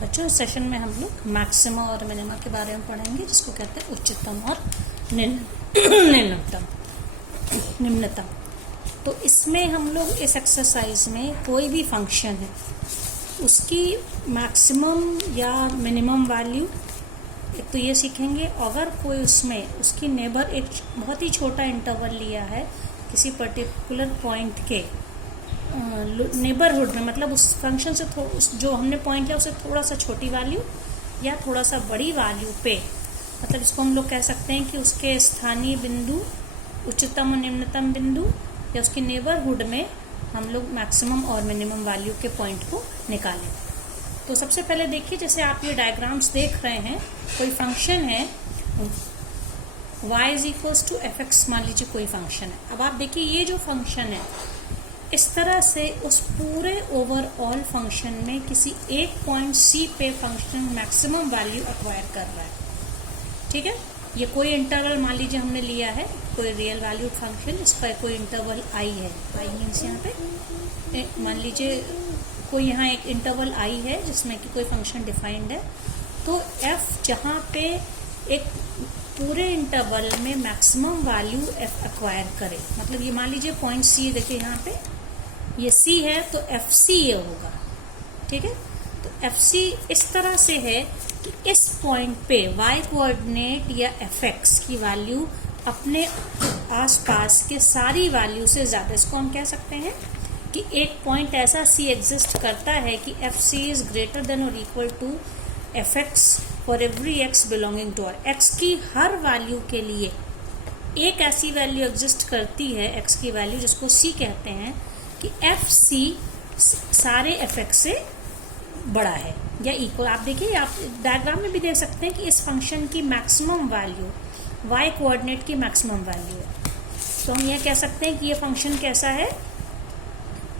बच्चों इस सेशन में हम लोग मैक्सिमा और मिनिमा के बारे में पढ़ेंगे, जिसको कहते हैं उच्चतम और निम्नतम। तो इसमें हम लोग इस एक्सरसाइज में कोई भी फंक्शन है उसकी मैक्सिमम या मिनिमम वैल्यू एक तो ये सीखेंगे। अगर कोई उसमें उसकी नेबर एक बहुत ही छोटा इंटरवल लिया है किसी पर्टिकुलर पॉइंट के नेबरहुड में, मतलब उस फंक्शन से जो हमने पॉइंट लिया उसे थोड़ा सा छोटी वैल्यू या थोड़ा सा बड़ी वैल्यू पे, मतलब इसको हम लोग कह सकते हैं कि उसके स्थानीय बिंदु उच्चतम और निम्नतम बिंदु या उसके नेबरहुड में हम लोग मैक्सिमम और मिनिमम वैल्यू के पॉइंट को निकालें। तो सबसे पहले देखिए, जैसे आप ये डायग्राम्स देख रहे हैं, कोई फंक्शन है y = fx, मान लीजिए कोई फंक्शन है। अब आप देखिए ये जो फंक्शन है इस तरह से उस पूरे ओवरऑल फंक्शन में किसी एक पॉइंट C पे फंक्शन मैक्सिमम वैल्यू एक्वायर कर रहा है। ठीक है, ये कोई इंटरवल मान लीजिए हमने लिया है, कोई रियल वैल्यूड फंक्शन, इस पर कोई इंटरवल I है, I मीन्स यहाँ पे मान लीजिए कोई यहाँ एक इंटरवल I है जिसमें कि कोई फंक्शन डिफाइंड है। तो f जहाँ पे एक पूरे इंटरवल में मैक्सिमम वैल्यू f एक्वायर करे, मतलब ये मान लीजिए पॉइंट C, देखिए यहाँ पे ये C है तो FC ये होगा। ठीक है, तो FC इस तरह से है कि इस पॉइंट पे y कोऑर्डिनेट या fx की वैल्यू अपने आसपास के सारी वैल्यू से ज़्यादा, इसको हम कह सकते हैं कि एक पॉइंट ऐसा C एग्जिस्ट करता है कि FC इज ग्रेटर देन और equal to fx for every x belonging to r। x की हर वैल्यू के लिए एक ऐसी वैल्यू एग्जिस्ट करती है, x की वैल्यू जिसको C कहते हैं, कि fc सारे fx से बड़ा है या इक्वल। आप देखिए, आप डायग्राम में भी देख सकते हैं कि इस फंक्शन की मैक्सिमम वैल्यू y कोऑर्डिनेट की मैक्सिमम वैल्यू है। तो हम यह कह सकते हैं कि ये फंक्शन कैसा है,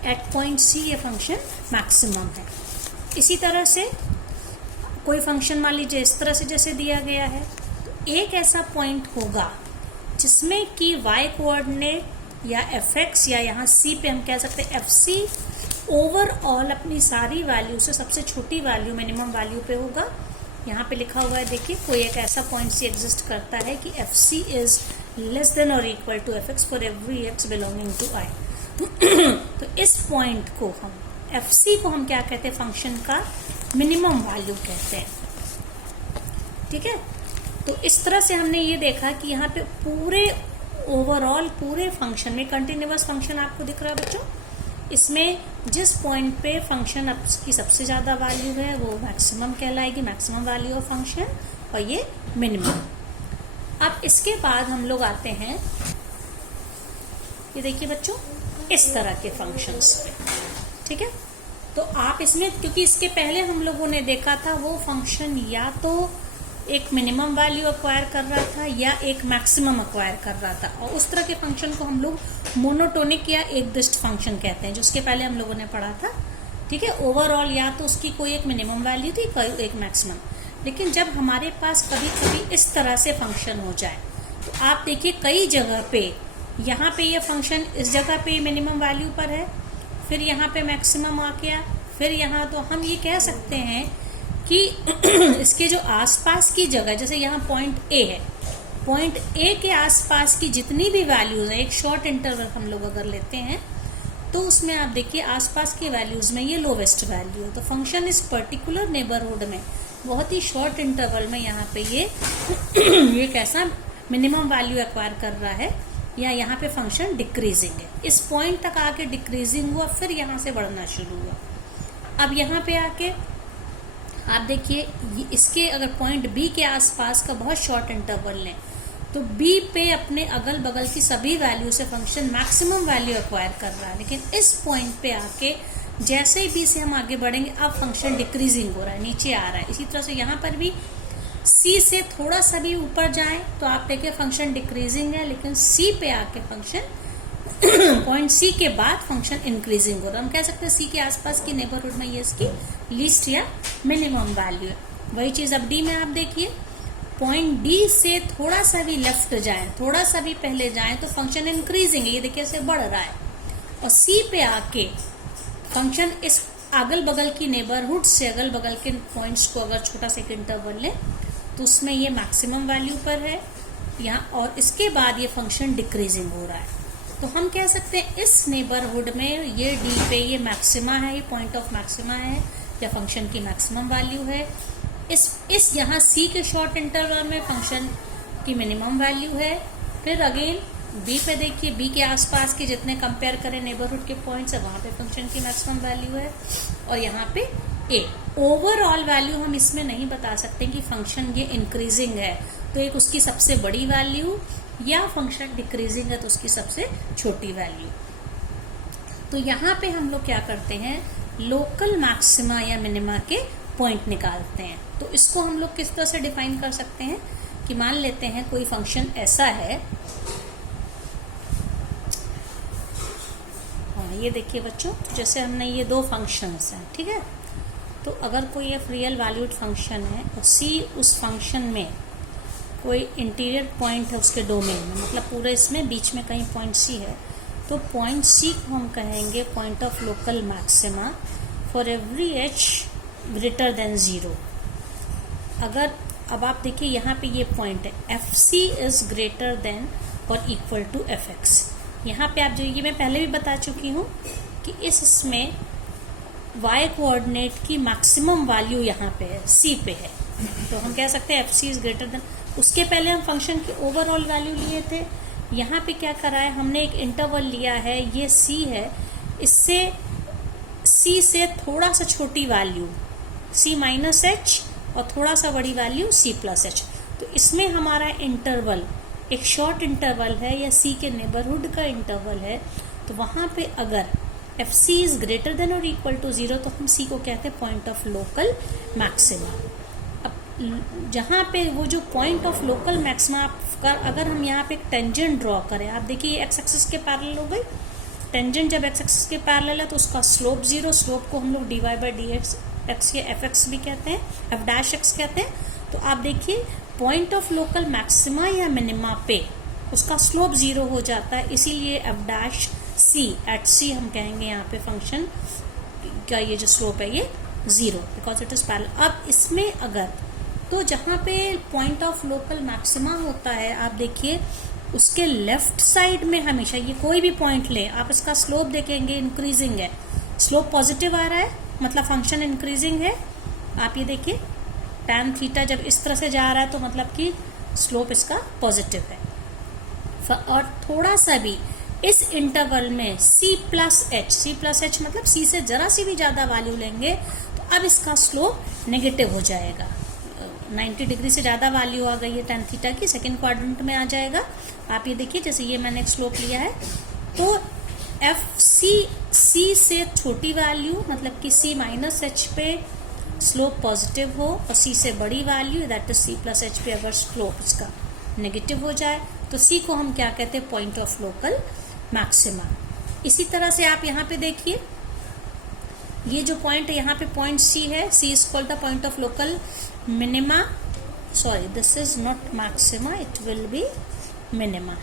एट पॉइंट C ये फंक्शन मैक्सिमम है। इसी तरह से कोई फंक्शन मान लीजिए इस तरह से जैसे दिया गया है, तो एक ऐसा पॉइंट होगा जिसमें कि y कोऑर्डिनेट या fx या यहाँ C पे हम कह सकते हैं fc ओवरऑल अपनी सारी वैल्यू से सबसे छोटी वैल्यू मिनिमम वैल्यू पे होगा। यहाँ पे लिखा हुआ है, देखिए कोई एक ऐसा पॉइंट C एग्जिस्ट करता है कि fc इज लेस देन और equal to fx for every x belonging to I। तो इस पॉइंट को हम fc को हम क्या कहते हैं, फंक्शन का मिनिमम वैल्यू कहते हैं। ठीक है, तो इस तरह से हमने ये देखा कि यहाँ पे पूरे ओवरऑल पूरे फंक्शन में कंटिन्यूअस फंक्शन आपको दिख रहा है बच्चों, इसमें जिस पॉइंट पे फंक्शन की सबसे ज़्यादा वैल्यू है वो मैक्सिमम कहलाएगी, मैक्सिमम वैल्यू ऑफ फंक्शन, और ये मिनिमम। अब इसके बाद हम लोग आते हैं, ये देखिए बच्चों, इस तरह के फंक्शंस पे। ठीक है, तो आप इसमें, क्योंकि इसके पहले हम लोगों ने देखा था वो फंक्शन या तो एक मिनिमम वैल्यू एक्वायर कर रहा था या एक मैक्सिमम एक्वायर कर रहा था, और उस तरह के फंक्शन को हम लोग मोनोटोनिक या एकदिष्ट फंक्शन कहते हैं, जिसके पहले हम लोगों ने पढ़ा था। ठीक है, ओवरऑल या तो उसकी कोई एक मिनिमम वैल्यू थी, कोई एक मैक्सिमम। लेकिन जब हमारे पास कभी कभी इस तरह से फंक्शन हो जाए, तो आप देखिए कई जगह पे, यहाँ पे ये फंक्शन इस जगह पे मिनिमम वैल्यू पर है, फिर यहाँ पे मैक्सिमम आ गया, फिर यहाँ, तो हम ये कह सकते हैं कि इसके जो आसपास की जगह, जैसे यहाँ पॉइंट A है, पॉइंट A के आसपास की जितनी भी वैल्यूज है, एक शॉर्ट इंटरवल हम लोग अगर लेते हैं तो उसमें आप देखिए आसपास की वैल्यूज में ये लोवेस्ट वैल्यू है। तो फंक्शन इस पर्टिकुलर नेबरहुड में बहुत ही शॉर्ट इंटरवल में यहाँ पे ये कैसा मिनिमम वैल्यू एक्वायर कर रहा है, या यहाँ पे फंक्शन डिक्रीजिंग है। इस पॉइंट तक आके डिक्रीजिंग हुआ, फिर यहाँ से बढ़ना शुरू हुआ। अब यहाँ पे आके आप देखिए, इसके अगर पॉइंट B के आसपास का बहुत शॉर्ट इंटरवल लें तो B पे अपने अगल बगल की सभी वैल्यू से फंक्शन मैक्सिमम वैल्यू एक्वायर कर रहा है। लेकिन इस पॉइंट पे आके जैसे ही B से हम आगे बढ़ेंगे, अब फंक्शन डिक्रीजिंग हो रहा है, नीचे आ रहा है। इसी तरह से यहाँ पर भी C से थोड़ा सा भी ऊपर जाए तो आप देखिए फंक्शन डिक्रीजिंग है, लेकिन C पे आके फंक्शन पॉइंट C के बाद फंक्शन इंक्रीजिंग हो रहा है। हम कह सकते हैं C के आसपास की नेबरहुड में ये इसकी लीस्ट या मिनिमम वैल्यू है। वही चीज अब D में आप देखिए, पॉइंट D से थोड़ा सा भी लेफ्ट जाए, थोड़ा सा भी पहले जाए तो फंक्शन इंक्रीजिंग है, ये देखिए ऐसे बढ़ रहा है। और C पे आके फंक्शन इस अगल बगल की नेबरहुड से अगल बगल के पॉइंट्स को अगर छोटा सा एक इंटरवल लें तो उसमें ये मैक्सिमम वैल्यू पर है यहाँ, और इसके बाद ये फंक्शन डिक्रीजिंग हो रहा है। तो हम कह सकते हैं इस नेबरहुड में ये डी पे ये मैक्सिमा है, ये पॉइंट ऑफ मैक्सिमा है या फंक्शन की मैक्सिमम वैल्यू है। इस यहाँ सी के शॉर्ट इंटरवल में फंक्शन की मिनिमम वैल्यू है। फिर अगेन बी पे देखिए, बी के आसपास के जितने कंपेयर करें नेबरहुड के पॉइंट्स है वहां पे फंक्शन की मैक्सिमम वैल्यू है, और यहाँ पे ए। ओवरऑल वैल्यू हम इसमें नहीं बता सकते कि फंक्शन ये इंक्रीजिंग है तो एक उसकी सबसे बड़ी वैल्यू, या फंक्शन डिक्रीजिंग है तो उसकी सबसे छोटी वैल्यू। तो यहाँ पे हम लोग क्या करते हैं, लोकल मैक्सिमा या मिनिमा के पॉइंट निकालते हैं। तो इसको हम लोग किस तरह से डिफाइन कर सकते हैं कि मान लेते हैं कोई फंक्शन ऐसा है, ये देखिए बच्चों, जैसे हमने ये दो फंक्शंस हैं, ठीक है। तो अगर कोई एक रियल वैल्यूड फंक्शन है और सी उस फंक्शन में कोई इंटीरियर पॉइंट है उसके डोमेन में, मतलब पूरे इसमें बीच में कहीं पॉइंट सी है, तो पॉइंट सी को हम कहेंगे point of local maxima for every H greater than 0। अगर अब आप देखिए यहाँ पे ये पॉइंट है F C is greater than और इक्वल टू एफ एक्स। यहाँ पे आप जो, ये मैं पहले भी बता चुकी हूँ कि इसमें y कोऑर्डिनेट की मैक्सिमम वैल्यू यहाँ पे है, c पे है, तो हम कह सकते हैं F C is greater than. उसके पहले हम फंक्शन की ओवरऑल वैल्यू लिए थे, यहाँ पे क्या करा है हमने, एक इंटरवल लिया है, ये c है, इससे c से थोड़ा सा छोटी वैल्यू c माइनस एच और थोड़ा सा बड़ी वैल्यू c प्लस एच। तो इसमें हमारा इंटरवल एक शॉर्ट इंटरवल है या सी के नेबरहुड का इंटरवल है, तो वहां पे अगर F C is greater than और इक्वल टू 0 तो हम सी को कहते हैं पॉइंट ऑफ लोकल मैक्सिमा। अब जहां पे वो जो पॉइंट ऑफ लोकल मैक्सिमा का, अगर हम यहाँ पे एक टेंजेंट ड्रॉ करें, आप देखिए ये एक्स एक्सिस के पैरेलल हो गई, टेंजेंट जब एक्स एक्सिस के पैरेलल है तो उसका स्लोप 0, स्लोप को हम लोग D Y by D X या एफ एक्स भी कहते हैं, एफ डैश एक्स कहते हैं। तो आप देखिए पॉइंट ऑफ लोकल मैक्सिमा या मिनिमा पे उसका स्लोप 0 हो जाता है, इसीलिए एफ डैश सी एट सी हम कहेंगे यहाँ पे फंक्शन का ये जो स्लोप है ये 0 बिकॉज इट इज पैरेलल। अब इसमें अगर तो जहाँ पे पॉइंट ऑफ लोकल मैक्सिमा होता है, आप देखिए उसके लेफ्ट साइड में हमेशा, ये कोई भी पॉइंट ले आप, इसका स्लोप देखेंगे इंक्रीजिंग है, स्लोप पॉजिटिव आ रहा है मतलब फंक्शन इंक्रीजिंग है। आप ये देखिए tan थीटा जब इस तरह से जा रहा है तो मतलब कि स्लोप इसका पॉजिटिव है। और थोड़ा सा भी इस इंटरवल में c प्लस एच मतलब c से जरा सी भी ज्यादा वैल्यू लेंगे तो अब इसका स्लोप नेगेटिव हो जाएगा। 90 डिग्री से ज्यादा वैल्यू आ गई है tan थीटा की, सेकेंड क्वाड्रेंट में आ जाएगा। आप ये देखिए जैसे ये मैंने एक स्लोप लिया है, तो एफ सी से छोटी वैल्यू मतलब कि c माइनस एच पे स्लोप पॉजिटिव हो और c से बड़ी value that is c plus H पे अगर स्लोप इसका नेगेटिव हो जाए तो c को हम क्या कहते हैं, पॉइंट ऑफ लोकल मैक्सिमा। इसी तरह से आप यहाँ पे देखिए ये जो पॉइंट है, यहाँ पे पॉइंट c है, c is called the point of local minima, sorry this is not maxima, it will be minima.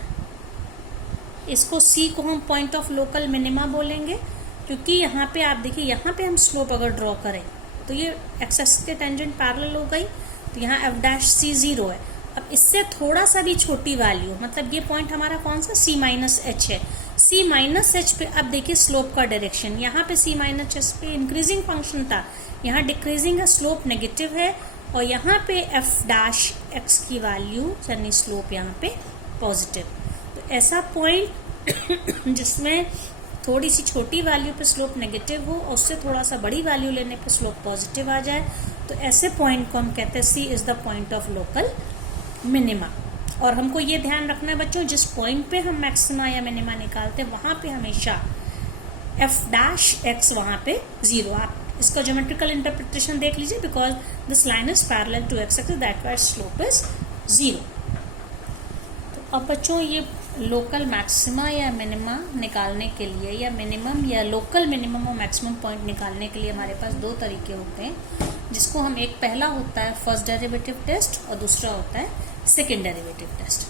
इसको c को हम पॉइंट ऑफ लोकल मिनिमा बोलेंगे क्योंकि यहाँ पे आप देखिए, यहाँ पे हम स्लोप अगर ड्रॉ करें तो ये एक्सेस के टेंजेंट पैरेलल हो गई, तो यहाँ एफ डैश सी 0 है। अब इससे थोड़ा सा भी छोटी वैल्यू, मतलब ये पॉइंट हमारा कौन सा, c माइनस एच है, c माइनस एच पे अब देखिए स्लोप का डायरेक्शन, यहाँ पे c माइनस एच पे इंक्रीजिंग फंक्शन था, यहाँ डिक्रीजिंग है, स्लोप नेगेटिव है, और यहाँ पे एफ डैश एक्स की वैल्यू यानी स्लोप यहाँ पे पॉजिटिव। तो ऐसा पॉइंट जिसमें थोड़ी सी छोटी वैल्यू पे स्लोप नेगेटिव हो और उससे थोड़ा सा बड़ी वैल्यू लेने पे स्लोप पॉजिटिव आ जाए, तो ऐसे पॉइंट को हम कहते हैं C is the point of local minima. और हमको ये ध्यान रखना है बच्चों, जिस पॉइंट पे हम मैक्सिमा या मिनिमा निकालते हैं वहां पे हमेशा एफ डैश एक्स वहां पे 0। आप इसका ज्योमेट्रिकल इंटरप्रिटेशन देख लीजिए, because this line is parallel to X axis that Y slope is 0। तो अब बच्चों ये लोकल मैक्सिमा या मिनिमा निकालने के लिए, या मिनिमम या लोकल मिनिमम और मैक्सिमम पॉइंट निकालने के लिए हमारे पास दो तरीके होते हैं, जिसको हम, एक पहला होता है फर्स्ट डेरिवेटिव टेस्ट और दूसरा होता है सेकेंड डेरिवेटिव टेस्ट।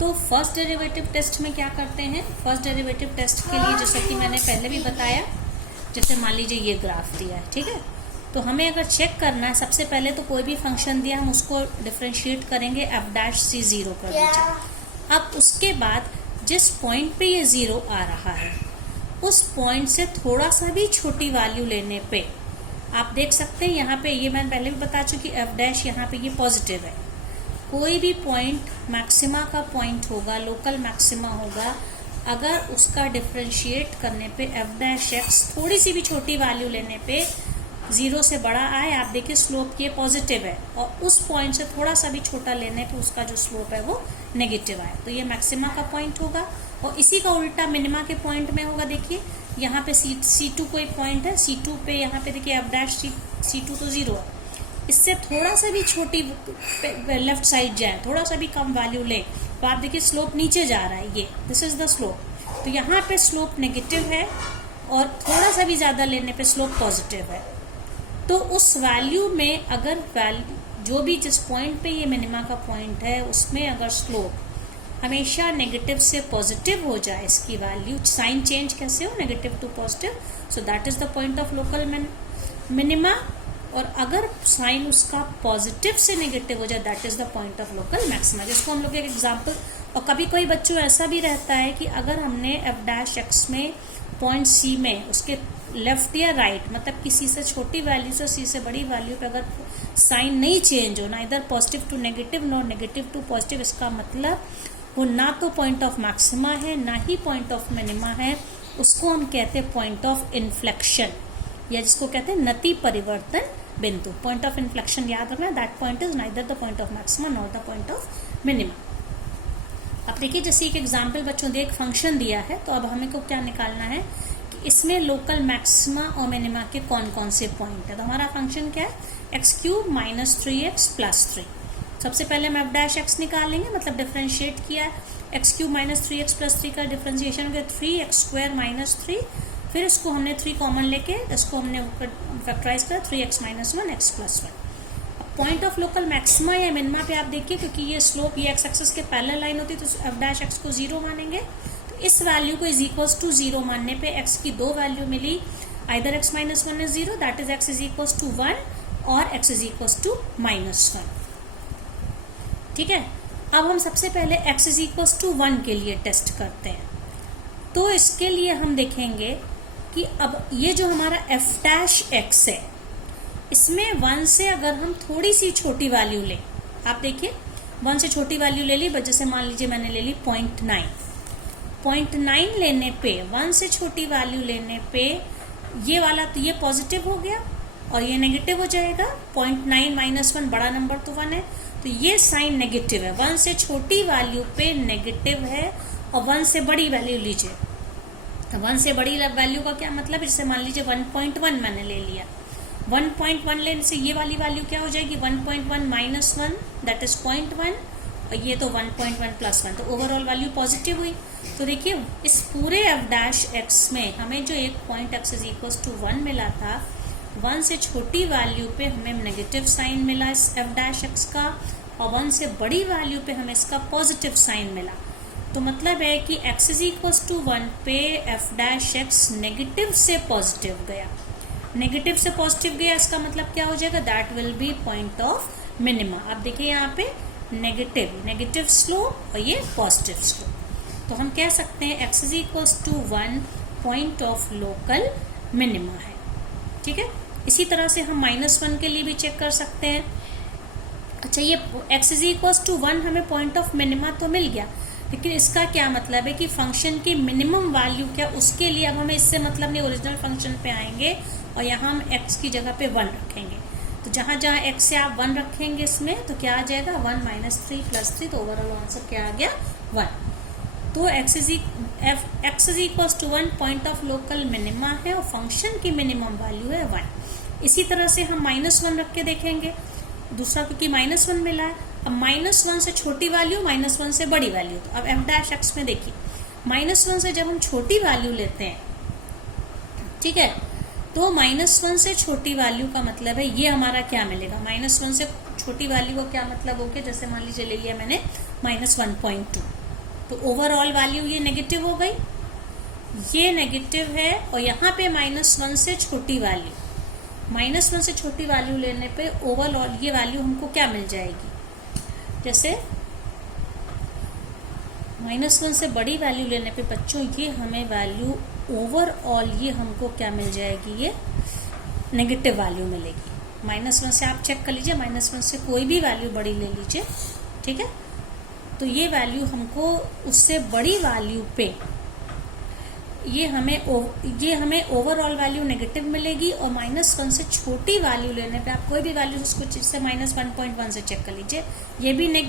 तो फर्स्ट डेरिवेटिव टेस्ट में क्या करते हैं, फर्स्ट डेरिवेटिव टेस्ट के लिए जैसा कि मैंने पहले भी बताया जैसे मान लीजिए ये ग्राफ दिया है, ठीक है। तो हमें अगर चेक करना है, सबसे पहले तो कोई भी फंक्शन दिया हम उसको डिफरेंशिएट करेंगे, एफ डैश सी 0 कर दीजिए। अब उसके बाद जिस पॉइंट पे ये 0 आ रहा है उस पॉइंट से थोड़ा सा भी छोटी वैल्यू लेने पे आप देख सकते हैं यहाँ पे, ये मैंने पहले भी बता चुकी, एफ डैश यहाँ पे ये पॉजिटिव है। कोई भी पॉइंट मैक्सिमा का पॉइंट होगा, लोकल मैक्सिमा होगा, अगर उसका डिफरेंशिएट करने पे एफ डैश एक्स थोड़ी सी भी छोटी वैल्यू लेने पे 0 से बड़ा आए, आप देखिए स्लोप ये पॉजिटिव है, और उस पॉइंट से थोड़ा सा भी छोटा लेने पे उसका जो स्लोप है वो नेगेटिव आए, तो ये मैक्सिमा का पॉइंट होगा। और इसी का उल्टा मिनिमा के पॉइंट में होगा। देखिए यहाँ पे C2 कोई पॉइंट है, C2 पे यहाँ पे देखिए एफ डैश C2 तो 0 है, इससे थोड़ा सा भी छोटी लेफ्ट साइड जाए, थोड़ा सा भी कम वैल्यू ले, तो आप देखिए स्लोप नीचे जा रहा है, ये दिस इज द स्लोप। तो यहाँ पे स्लोप नेगेटिव है और थोड़ा सा भी ज्यादा लेने पे स्लोप पॉजिटिव है। तो उस वैल्यू में अगर जो भी जिस पॉइंट पे ये मिनिमा का पॉइंट है उसमें अगर स्लोप हमेशा नेगेटिव से पॉजिटिव हो जाए, इसकी वैल्यू साइन चेंज कैसे हो, negative to positive, so that is the point of local minima. और अगर साइन उसका पॉजिटिव से नेगेटिव हो जाए, that is the point of local maxima, जिसको हम लोग एक एग्जांपल। और कभी कोई बच्चों ऐसा भी रहता है कि अगर हमने एफ डैश एक्स में पॉइंट सी में उसके लेफ्ट या राइट, मतलब किसी से छोटी वैल्यू से सी से बड़ी वैल्यू पे अगर साइन नहीं चेंज हो, ना इधर positive to negative nor negative to positive, इसका मतलब वो ना तो पॉइंट ऑफ मैक्सिमा है ना ही पॉइंट ऑफ मिनिमा है, उसको हम कहते हैं पॉइंट ऑफ इन्फ्लेक्शन, या जिसको कहते हैं नति परिवर्तन बिंदु। पॉइंट ऑफ इन्फ्लेक्शन याद रखना, that point is neither the point of maxima nor the point of minima. अब देखिए जैसे एक एग्जाम्पल बच्चों दे, एक फंक्शन दिया है, तो अब हमें को क्या निकालना है कि इसमें लोकल मैक्सिमा और मिनिमा के कौन कौन से पॉइंट है। तो हमारा फंक्शन क्या है, x³ - 3x + 3। सबसे पहले हम एफ डैश एक्स निकालेंगे, मतलब डिफरेंशिएट किया है, x³ - 3x + 3 का डिफरेंशिएशन हो गया 3x² - 3, फिर इसको हमने 3 कॉमन लेके इसको हमने फैक्टराइज करा 3x - 1 x + 1। Point of local maxima या मिनिमा पे आप देखिए, क्योंकि ये स्लोप ये एक्स एक्सिस के पैरेलल लाइन होती है, तो एफ डैश एक्स को 0 मानेंगे। तो इस वैल्यू को = 0 मानने पे एक्स की दो वैल्यू मिली, either x - 1 is 0, that is x = 1 और x = -1। ठीक है, अब हम सबसे पहले x = 1 के लिए टेस्ट करते हैं। तो इसके लिए हम देखेंगे कि अब ये जो हमारा एफ डैश एक्स है, इसमें 1 से अगर हम थोड़ी सी छोटी वैल्यू लें, आप देखिए 1 से छोटी वैल्यू ले ली, जैसे मान लीजिए मैंने ले ली 0.9 लेने पे, 1 से छोटी वैल्यू लेने पे ये वाला तो ये पॉजिटिव हो गया और ये नेगेटिव हो जाएगा। 0.9 - 1 बड़ा नंबर तो 1 है, तो ये साइन नेगेटिव है, 1 से छोटी वैल्यू पे नेगेटिव है। और 1 से बड़ी वैल्यू लीजिए, 1 से बड़ी वैल्यू का क्या मतलब, जैसे मान लीजिए 1.1 मैंने ले लिया, 1.1 लेने से ये वाली वैल्यू क्या हो जाएगी, 1.1 - 1 दैट इज 0.1, और ये तो 1.1 + 1, तो ओवरऑल वैल्यू पॉजिटिव हुई। तो देखिए इस पूरे एफ डैश एक्स में हमें जो एक पॉइंट x = 1 मिला था, 1 से छोटी वैल्यू पे हमें नेगेटिव साइन मिला इस एफ डैश एक्स का, और 1 से बड़ी वैल्यू पे हमें इसका पॉजिटिव साइन मिला। तो मतलब है कि x = 1 पे एफ डैश एक्स नेगेटिव से पॉजिटिव गया, नेगेटिव से पॉजिटिव गया, इसका मतलब क्या हो जाएगा, that will be point of minima. आप देखिए यहाँ पे नेगेटिव स्लोप और ये पॉजिटिव स्लोप, तो हम कह सकते हैं x = 1 point of local minima है। ठीक है, इसी तरह से हम -1 के लिए भी चेक कर सकते हैं। अच्छा, ये x = 1 हमें पॉइंट ऑफ मिनिमा तो मिल गया, लेकिन इसका क्या मतलब है कि फंक्शन की मिनिमम वैल्यू क्या, उसके लिए अब हमें इससे मतलब नहीं, ओरिजिनल फंक्शन पे आएंगे और यहाँ हम x की जगह पे 1 रखेंगे। तो जहाँ जहाँ x से आप 1 रखेंगे इसमें, तो क्या आ जाएगा 1 - 3 + 3, तो ओवरऑल आंसर क्या आ गया 1। तो x = 1 point of local minima है और फंक्शन की मिनिमम वैल्यू है 1। इसी तरह से हम -1 रख के देखेंगे, दूसरा क्योंकि -1 मिला है। अब -1 से छोटी वैल्यू, -1 से बड़ी वैल्यू, तो अब एफ डैश एक्स में देखिए -1 से जब हम छोटी वैल्यू लेते हैं, ठीक है, तो -1 से छोटी वैल्यू का मतलब है ये हमारा क्या मिलेगा, -1 से छोटी वैल्यू का क्या मतलब हो गया, जैसे मान लीजिए ले लिया मैंने -1.2, तो ओवरऑल वैल्यू ये नेगेटिव हो गई। ये नेगेटिव है और यहाँ पे -1 से छोटी वैल्यू, -1 से छोटी वैल्यू लेने पे ओवरऑल ये वैल्यू हमको क्या मिल जाएगी, जैसे -1 से बड़ी वैल्यू लेने पे बच्चों ये हमें वैल्यू ओवरऑल ये हमको क्या मिल जाएगी, ये नेगेटिव वैल्यू मिलेगी। -1 से आप चेक कर लीजिए, -1 से कोई भी वैल्यू बड़ी ले लीजिए, ठीक है। तो ये वैल्यू हमको उससे बड़ी वैल्यू पे ये हमें ओवरऑल वैल्यू नेगेटिव मिलेगी और -1 से छोटी वैल्यू लेने पे आप कोई भी वैल्यू उसको जैसे -1.1 से चेक कर लीजिए, ये भी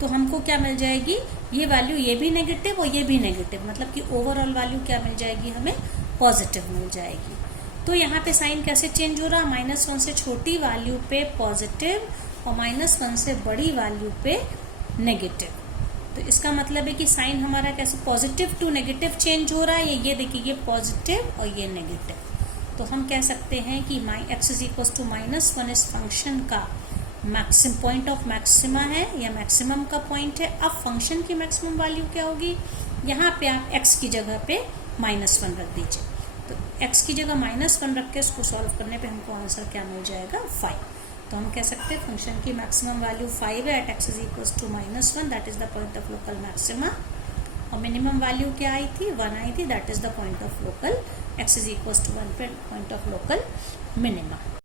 तो हमको क्या मिल जाएगी, ये वैल्यू ये भी नेगेटिव और ये भी नेगेटिव, मतलब कि ओवरऑल वैल्यू क्या मिल जाएगी, हमें पॉजिटिव मिल जाएगी। तो यहाँ पे साइन कैसे चेंज हो रहा, -1 से छोटी वैल्यू पे पॉजिटिव और -1 से बड़ी वैल्यू पे नेगेटिव। तो इसका मतलब है कि साइन हमारा कैसे पॉजिटिव टू नेगेटिव चेंज हो रहा है। ये देखिए, ये पॉजिटिव और ये नेगेटिव। तो हम कह सकते हैं कि x इज इक्वल टू -1 इस फंक्शन का पॉइंट ऑफ मैक्सिमा है या मैक्सिमम का पॉइंट है। अब फंक्शन की मैक्सिमम वैल्यू क्या होगी, यहाँ पे आप x की जगह पे -1 रख दीजिए। तो x की जगह -1 रख के इसको सॉल्व करने पे हमको आंसर क्या मिल जाएगा, 5। तो हम कह सकते हैं फंक्शन की मैक्सिमम वैल्यू 5 है at x is equal to -1, that is the point of local maxima. और मिनिमम वैल्यू क्या आई थी, 1 आई थी, that is the point of local x is equal to 1 पे पॉइंट ऑफ लोकल मिनिमा।